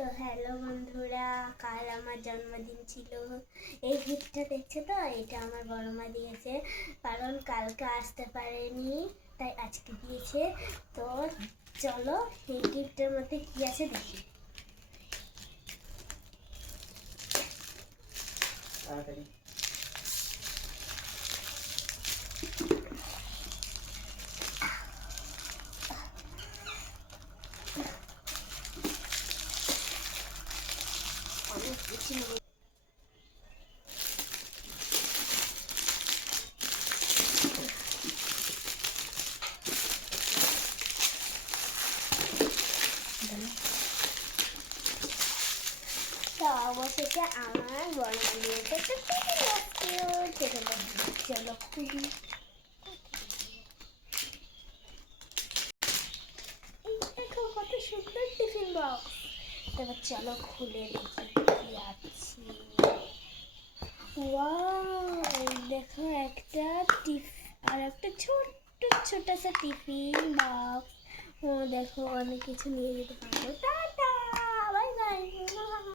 তো হ্যালো বন্ধুরা, কাল আমার জন্মদিন ছিল। এই গিফটটা দেখছো তো, এটা আমার বড় মা দিয়েছে, কারণ কালকে আসতে পারেনি, তাই আজকে দিয়েছে। তো চলো এই গিফটের মধ্যে কি আছে দেখি। অনেক কিছু তো অবশেষে আমার বড় মা দিয়েছে। চলো খুবই দেখো কত সুন্দর টিফিন বক্স। এবার চলো খুলে দেখি কি আছে। ওয়াও, দেখো একটা আর একটা ছোট্ট ছোট সা টিফিন বক্স। ও দেখো অনেক কিছু নিয়ে যেতে পারবো। Tata, bye bye.